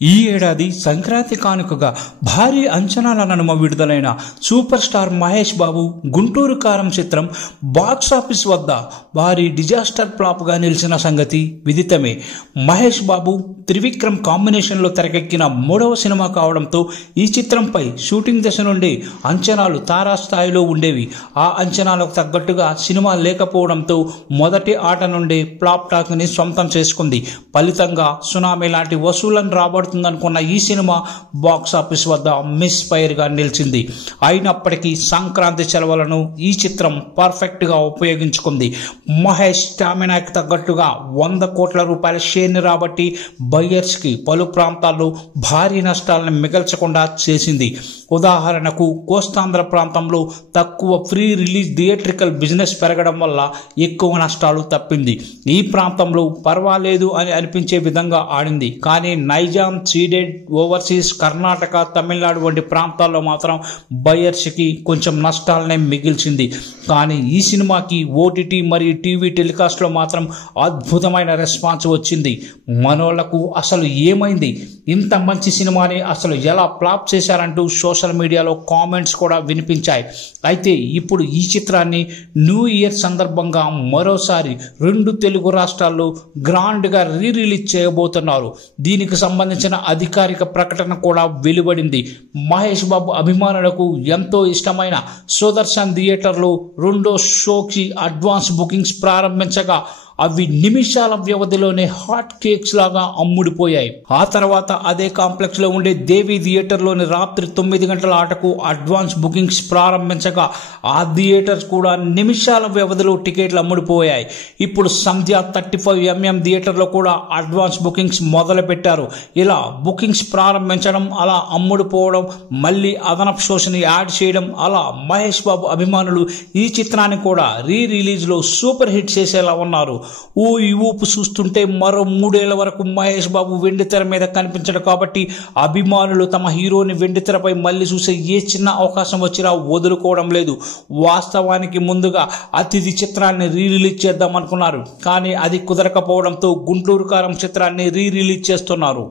ఈ ఏడాది సంక్రాంతి కానుకగా భారీ అంచనాల నడుమ విడుదలైన సూపర్ స్టార్ మహేష్ బాబు గుంటూరు కారం చిత్రం బాక్సాఫీస్ వద్ద భారీ డిజాస్టర్ ఫ్లాప్గా నిలిచిన సంగతి విదితమే. మహేష్ బాబు త్రివిక్రమ్ కాంబినేషన్లో తెరకెక్కిన 3వ సినిమా కావడంతో ఈ చిత్రంపై షూటింగ్ దశ నుండి అంచనాలు తారాస్థాయిలో ఉండేవి. ఆ అంచనాలకు తగ్గట్టుగా సినిమా లేకపోవడంతో మొదటి ఆట నుండి ఫ్లాప్ టాక్ని సొంతం చేసుకుంది. ఫలితంగా సునామీ లాంటి వసూళ్లను రాబడుతుందనుకున్న ఈ సినిమా బాక్సాఫీస్ వద్ద మిస్ ఫైర్ గా నిలిచింది. అయినప్పటికీ సంక్రాంతి సెలవులను ఈ చిత్రం పర్ఫెక్ట్ గా ఉపయోగించుకుంది. మహేష్ స్టామినాకి తగ్గట్టుగా 100 కోట్ల రూపాయల షేర్ని రాబట్టి బయ్యర్స్ కి పలు ప్రాంతాల్లో భారీ నష్టాలను మిగల్చకుండా చేసింది. ఉదాహరణకు కోస్తాంధ్ర ప్రాంతంలో తక్కువ ప్రీ రిలీజ్ థియేట్రికల్ బిజినెస్ పెరగడం వల్ల ఎక్కువ నష్టాలు తప్పింది. ఈ ప్రాంతంలో పర్వాలేదు అని అనిపించే విధంగా ఆడింది. కానీ నైజాం, సీడెడ్, ఓవర్సీస్, కర్ణాటక, తమిళనాడు వంటి ప్రాంతాల్లో మాత్రం బయ్యర్స్కి కొంచెం నష్టాలనే మిగిల్చింది. కానీ ఈ సినిమాకి ఓటీటీ మరియు టీవీ టెలికాస్ట్లో మాత్రం అద్భుతమైన రెస్పాన్స్ వచ్చింది. మనోళ్లకు అసలు ఏమైంది, ఇంత మంచి సినిమాని అసలు ఎలా ఫ్లాప్ చేశారంటూ సోషల్ మీడియాలో కామెంట్స్ కూడా వినిపించాయి. అయితే ఇప్పుడు ఈ చిత్రాన్ని న్యూ ఇయర్ సందర్భంగా మరోసారి 2 తెలుగు రాష్ట్రాల్లో గ్రాండ్గా రిలీజ్ చేయబోతున్నారు. దీనికి సంబంధించిన అధికారిక ప్రకటన కూడా వెలువడింది. మహేష్ బాబు అభిమానులకు ఎంతో ఇష్టమైన సుదర్శన్ థియేటర్లో 2వ షోకి అడ్వాన్స్ బుకింగ్స్ ప్రారంభించగా అవి నిమిషాల వ్యవధిలోనే హాట్ కేక్స్ లాగా అమ్ముడిపోయాయి. ఆ తర్వాత అదే కాంప్లెక్స్ లో ఉండే దేవి థియేటర్లోని రాత్రి 9 గంటల ఆటకు అడ్వాన్స్ బుకింగ్స్ ప్రారంభించగా ఆ థియేటర్స్ కూడా నిమిషాల వ్యవధిలో టికెట్లు అమ్ముడిపోయాయి. ఇప్పుడు సంధ్య 35mm థియేటర్లో కూడా అడ్వాన్స్ బుకింగ్స్ మొదలు పెట్టారు. ఇలా బుకింగ్స్ ప్రారంభించడం, అలా అమ్ముడిపోవడం, మళ్ళీ అదనపు షోస్ని యాడ్ చేయడం, అలా మహేష్ బాబు అభిమానులు ఈ చిత్రాన్ని కూడా రిలీజ్ లో సూపర్ హిట్ చేసేలా ఉన్నారు. ఈ ఊపు చూస్తుంటే మరో 3 ఏళ్ల వరకు మహేష్ బాబు వెండితెర మీద కనిపించడు. కాబట్టి అభిమానులు తమ హీరోని వెండితెరపై మళ్ళీ చూసే ఏ చిన్న అవకాశం వచ్చినా వదులుకోవడం లేదు. వాస్తవానికి ముందుగా అతిథి చిత్రాన్ని రిలీజ్ చేద్దాం అనుకున్నారు. కానీ అది కుదరకపోవడంతో గుంటూరు కారం చిత్రాన్ని రిలీజ్ చేస్తున్నారు.